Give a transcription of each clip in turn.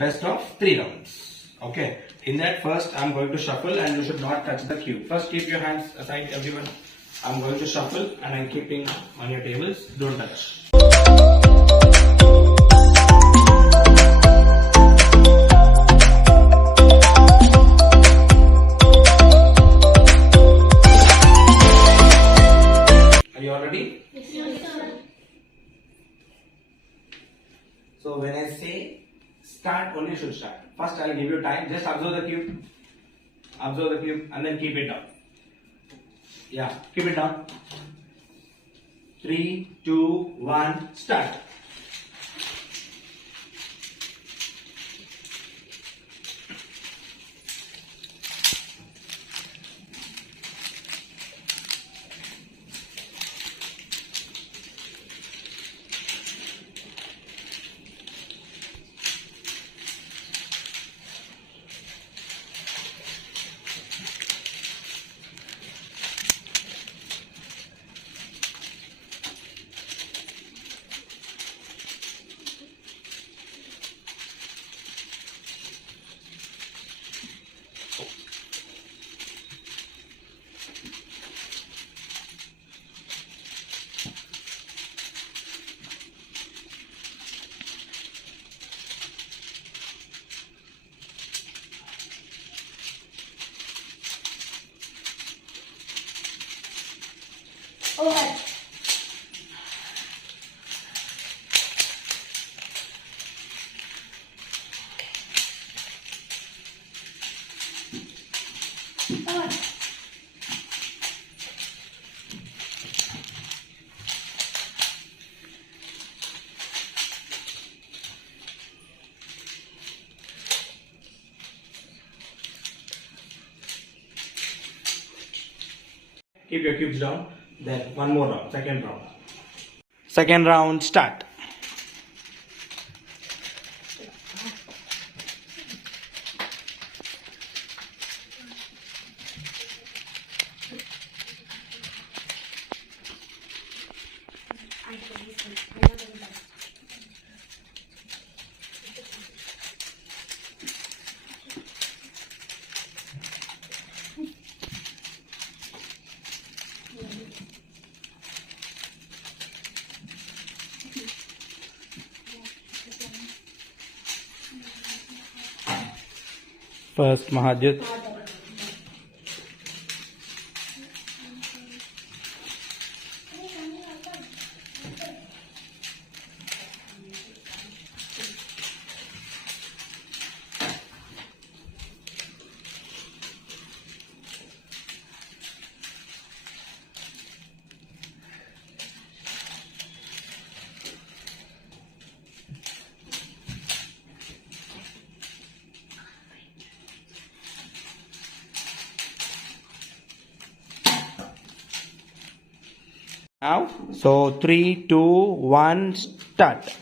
best of 3 rounds. Okay. In that, first I'm going to shuffle and you should not touch the cube. First keep your hands aside, everyone. I'm going to shuffle and I'm keeping on your tables. Don't touch. Are you all ready? Yes, sir. So when I say start, only should start. First I'll give you time. Just observe the cube. Observe the cube and then keep it down. Yeah, keep it down. 3, 2, 1, start. Over. Over. Keep your cubes down. Then one more round. Second round. Second round, start. First, Mahadhyut. Now, so 3, 2, 1, start.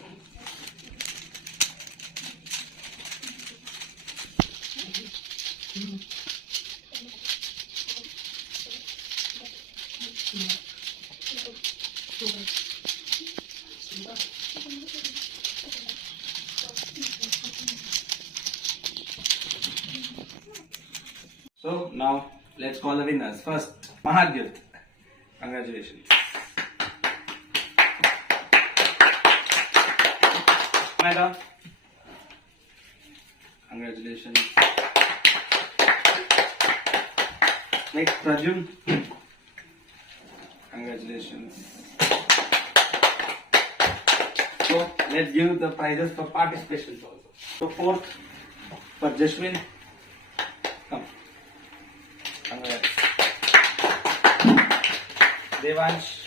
So now let's call the winners. First, Mahadhyut. Congratulations. Mega. Congratulations. Next, Prajum. Congratulations. So let's give the prizes for participation also. So fourth for Jashwin. Come. Congrats. Devansh.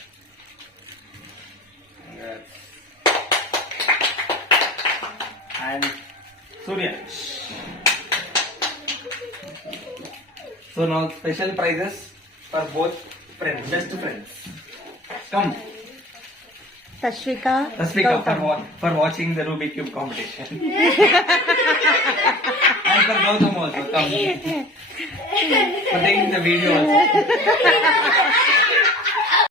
Congrats. And Suryansh. So now special prizes for both friends, best friends. Come. Tashvika. Tasvika for watching the Rubik Cube competition. And for Gautam also. Come. For taking the video also.